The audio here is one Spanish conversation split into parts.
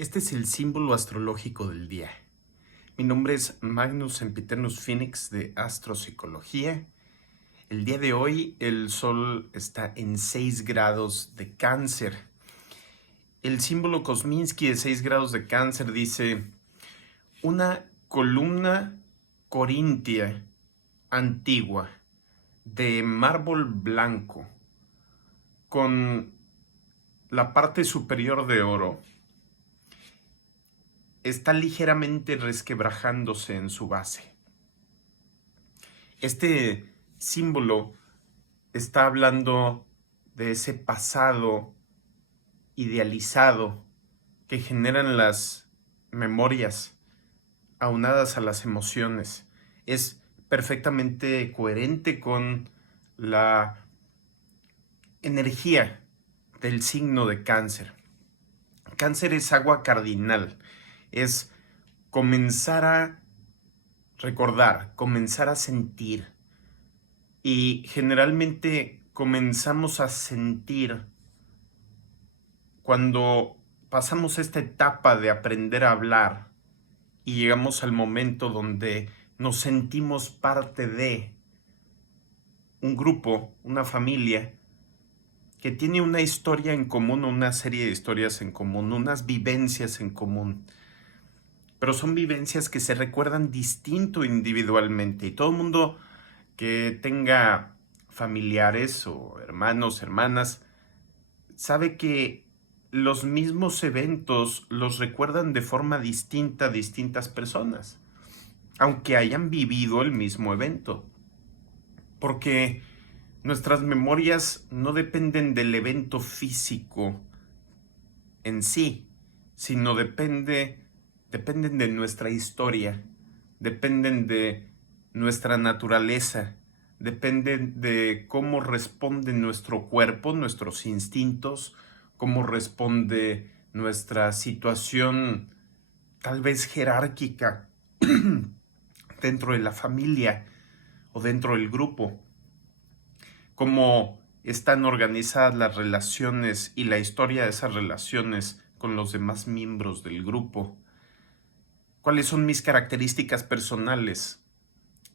Este es el símbolo astrológico del día. Mi nombre es Magnus Sempiternus Phoenix de Astropsicología. El día de hoy el Sol está en 6 grados de Cáncer. El símbolo Kosminski de 6 grados de Cáncer dice: una columna corintia antigua de mármol blanco con la parte superior de oro está ligeramente resquebrajándose en su base. Este símbolo está hablando de ese pasado idealizado que generan las memorias aunadas a las emociones. Es perfectamente coherente con la energía del signo de Cáncer. Cáncer es agua cardinal, es comenzar a recordar, comenzar a sentir. Y generalmente comenzamos a sentir cuando pasamos esta etapa de aprender a hablar y llegamos al momento donde nos sentimos parte de un grupo, una familia que tiene una historia en común, una serie de historias en común, unas vivencias en común. Pero son vivencias que se recuerdan distinto individualmente, y todo el mundo que tenga familiares o hermanos, hermanas, sabe que los mismos eventos los recuerdan de forma distinta a distintas personas, aunque hayan vivido el mismo evento. Porque nuestras memorias no dependen del evento físico en sí, sino dependen de nuestra historia, dependen de nuestra naturaleza, dependen de cómo responde nuestro cuerpo, nuestros instintos, cómo responde nuestra situación tal vez jerárquica dentro de la familia o dentro del grupo, cómo están organizadas las relaciones y la historia de esas relaciones con los demás miembros del grupo. ¿Cuáles son mis características personales?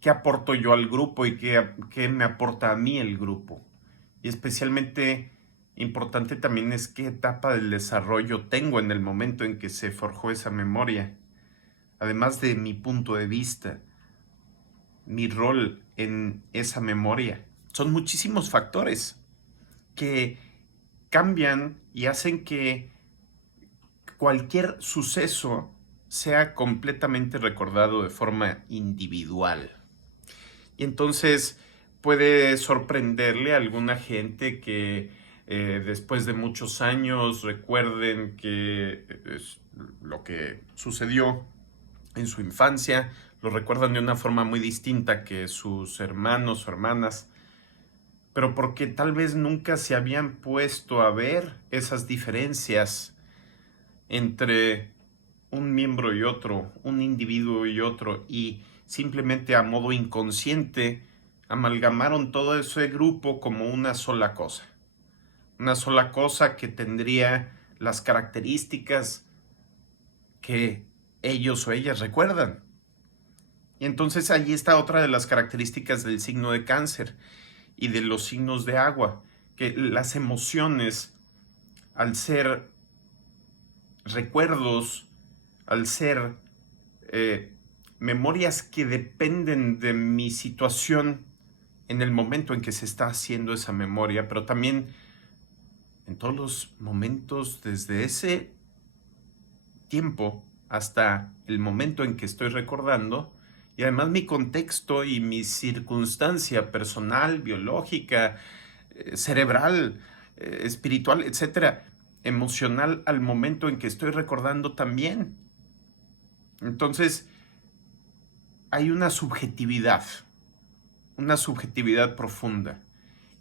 ¿Qué aporto yo al grupo y qué me aporta a mí el grupo? Y especialmente importante también es qué etapa del desarrollo tengo en el momento en que se forjó esa memoria. Además de mi punto de vista, mi rol en esa memoria. Son muchísimos factores que cambian y hacen que cualquier suceso sea completamente recordado de forma individual. Y entonces puede sorprenderle a alguna gente que después de muchos años recuerden que es lo que sucedió en su infancia, lo recuerdan de una forma muy distinta que sus hermanos o hermanas, pero porque tal vez nunca se habían puesto a ver esas diferencias entre un miembro y otro, un individuo y otro, y simplemente a modo inconsciente amalgamaron todo ese grupo como una sola cosa que tendría las características que ellos o ellas recuerdan. Y entonces allí está otra de las características del signo de Cáncer y de los signos de agua, que las emociones, al ser recuerdos, al ser memorias que dependen de mi situación en el momento en que se está haciendo esa memoria, pero también en todos los momentos desde ese tiempo hasta el momento en que estoy recordando, y además mi contexto y mi circunstancia personal, biológica, cerebral, espiritual, etcétera, emocional al momento en que estoy recordando también. Entonces, hay una subjetividad profunda.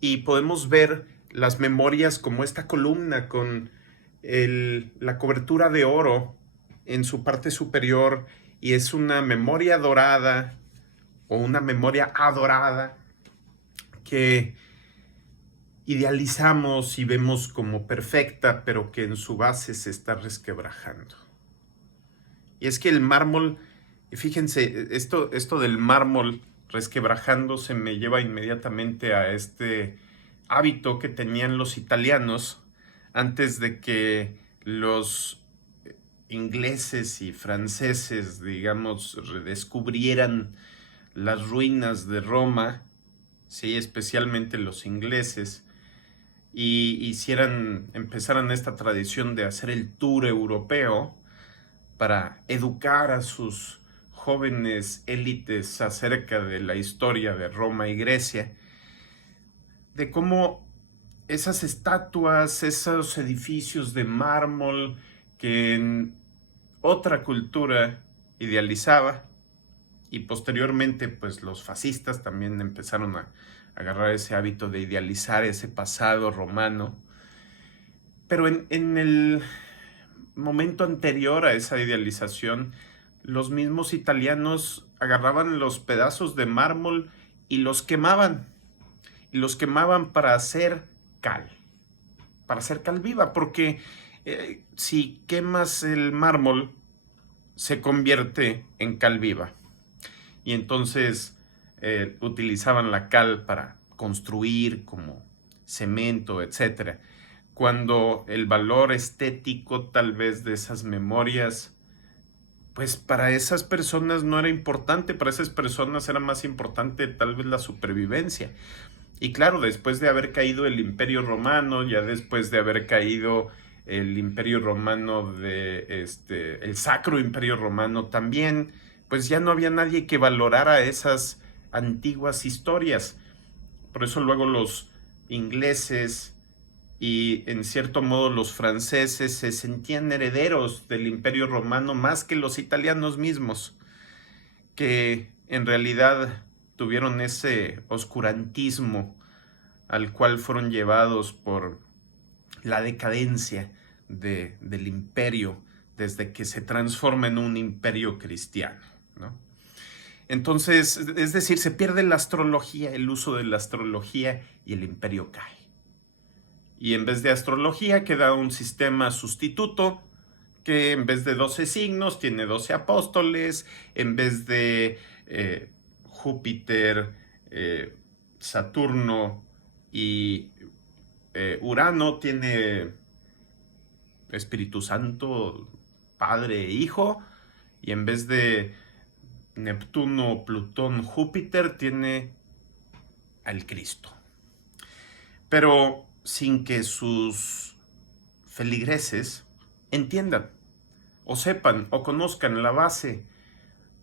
Y podemos ver las memorias como esta columna con la cobertura de oro en su parte superior, y es una memoria dorada o una memoria adorada que idealizamos y vemos como perfecta, pero que en su base se está resquebrajando. Y es que el mármol, fíjense, esto del mármol resquebrajándose me lleva inmediatamente a este hábito que tenían los italianos antes de que los ingleses y franceses, digamos, redescubrieran las ruinas de Roma, sí, especialmente los ingleses, y empezaran esta tradición de hacer el tour europeo para educar a sus jóvenes élites acerca de la historia de Roma y Grecia, de cómo esas estatuas, esos edificios de mármol que en otra cultura idealizaba, y posteriormente pues los fascistas también empezaron a agarrar ese hábito de idealizar ese pasado romano, pero en el momento anterior a esa idealización, los mismos italianos agarraban los pedazos de mármol y los quemaban para hacer cal viva, porque si quemas el mármol, se convierte en cal viva. Y entonces utilizaban la cal para construir como cemento, etcétera, cuando el valor estético tal vez de esas memorias, pues para esas personas no era importante, para esas personas era más importante tal vez la supervivencia. Y claro, después de haber caído el Imperio Romano, ya después de haber caído el Imperio Romano el Sacro Imperio Romano también, pues ya no había nadie que valorara esas antiguas historias. Por eso luego los ingleses y en cierto modo los franceses se sentían herederos del Imperio Romano más que los italianos mismos, que en realidad tuvieron ese oscurantismo al cual fueron llevados por la decadencia del imperio desde que se transforma en un imperio cristiano, ¿no? Entonces, es decir, se pierde la astrología, el uso de la astrología, y el imperio cae. Y en vez de astrología queda un sistema sustituto que en vez de 12 signos tiene 12 apóstoles, en vez de Júpiter, Saturno y Urano tiene Espíritu Santo, Padre e Hijo, y en vez de Neptuno, Plutón, Júpiter tiene al Cristo. Pero sin que sus feligreses entiendan, o sepan, o conozcan la base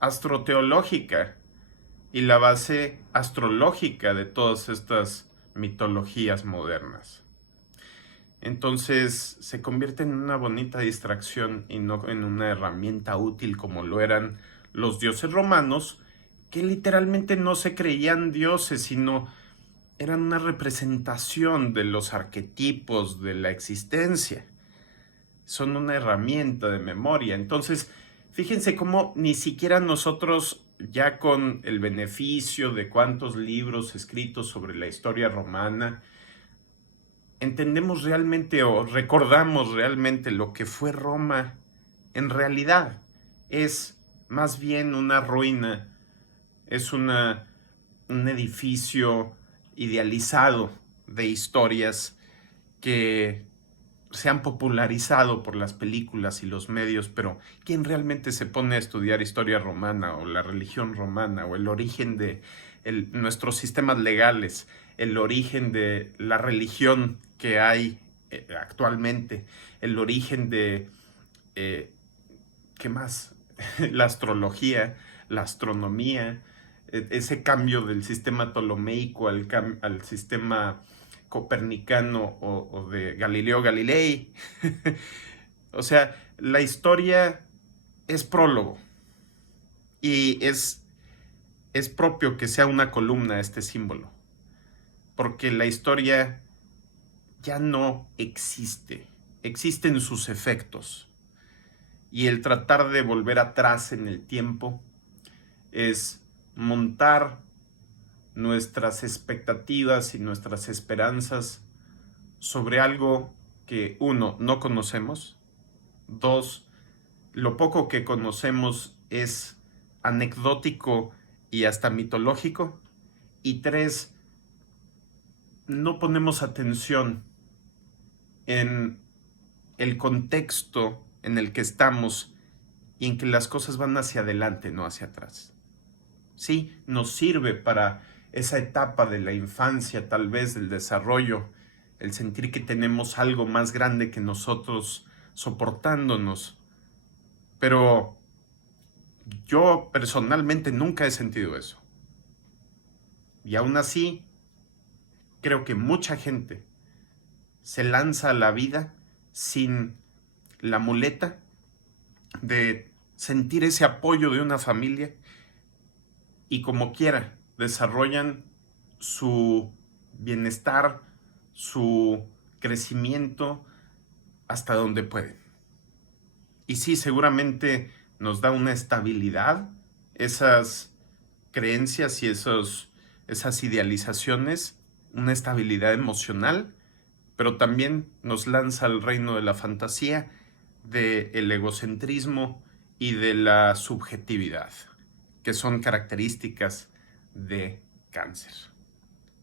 astroteológica y la base astrológica de todas estas mitologías modernas. Entonces se convierte en una bonita distracción y no en una herramienta útil como lo eran los dioses romanos, que literalmente no se creían dioses, sino eran una representación de los arquetipos de la existencia. Son una herramienta de memoria. Entonces, fíjense cómo ni siquiera nosotros, ya con el beneficio de cuántos libros escritos sobre la historia romana, entendemos realmente o recordamos realmente lo que fue Roma. En realidad es más bien una ruina, es un edificio idealizado de historias que se han popularizado por las películas y los medios, pero ¿quién realmente se pone a estudiar historia romana o la religión romana o el origen de nuestros sistemas legales, el origen de la religión que hay actualmente, el origen de, ¿qué más? La astrología, la astronomía, ese cambio del sistema ptolomeico al sistema copernicano o de Galileo Galilei. O sea, la historia es prólogo y es propio que sea una columna este símbolo, porque la historia ya no existe, existen sus efectos, y el tratar de volver atrás en el tiempo es montar nuestras expectativas y nuestras esperanzas sobre algo que, uno, no conocemos, dos, lo poco que conocemos es anecdótico y hasta mitológico. Y 3, no ponemos atención en el contexto en el que estamos y en que las cosas van hacia adelante, no hacia atrás. Sí, nos sirve para esa etapa de la infancia, tal vez del desarrollo, el sentir que tenemos algo más grande que nosotros soportándonos. Pero yo personalmente nunca he sentido eso. Y aún así, creo que mucha gente se lanza a la vida sin la muleta de sentir ese apoyo de una familia y como quiera desarrollan su bienestar, su crecimiento hasta donde pueden. Y sí, seguramente nos da una estabilidad esas creencias y esas idealizaciones, una estabilidad emocional, pero también nos lanza al reino de la fantasía, del egocentrismo y de la subjetividad, que son características de cáncer.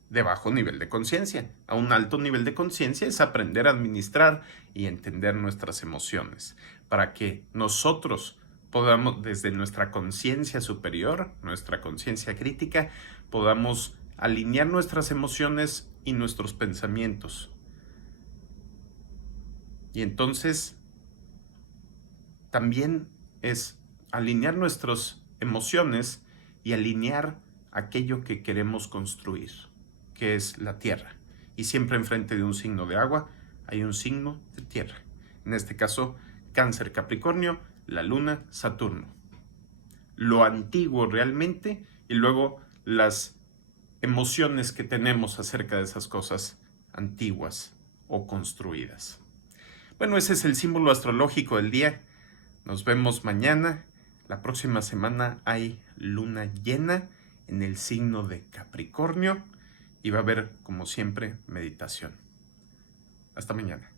De bajo nivel de conciencia. A un alto nivel de conciencia es aprender a administrar y entender nuestras emociones, para que nosotros podamos, desde nuestra conciencia superior, nuestra conciencia crítica, podamos alinear nuestras emociones y nuestros pensamientos. Y entonces también es alinear nuestras emociones y alinear aquello que queremos construir, que es la tierra. Y siempre enfrente de un signo de agua hay un signo de tierra. En este caso, Cáncer, Capricornio, la Luna, Saturno. Lo antiguo realmente y luego las emociones que tenemos acerca de esas cosas antiguas o construidas. Bueno, ese es el símbolo astrológico del día. Nos vemos mañana. La próxima semana hay luna llena en el signo de Capricornio y va a haber, como siempre, meditación. Hasta mañana.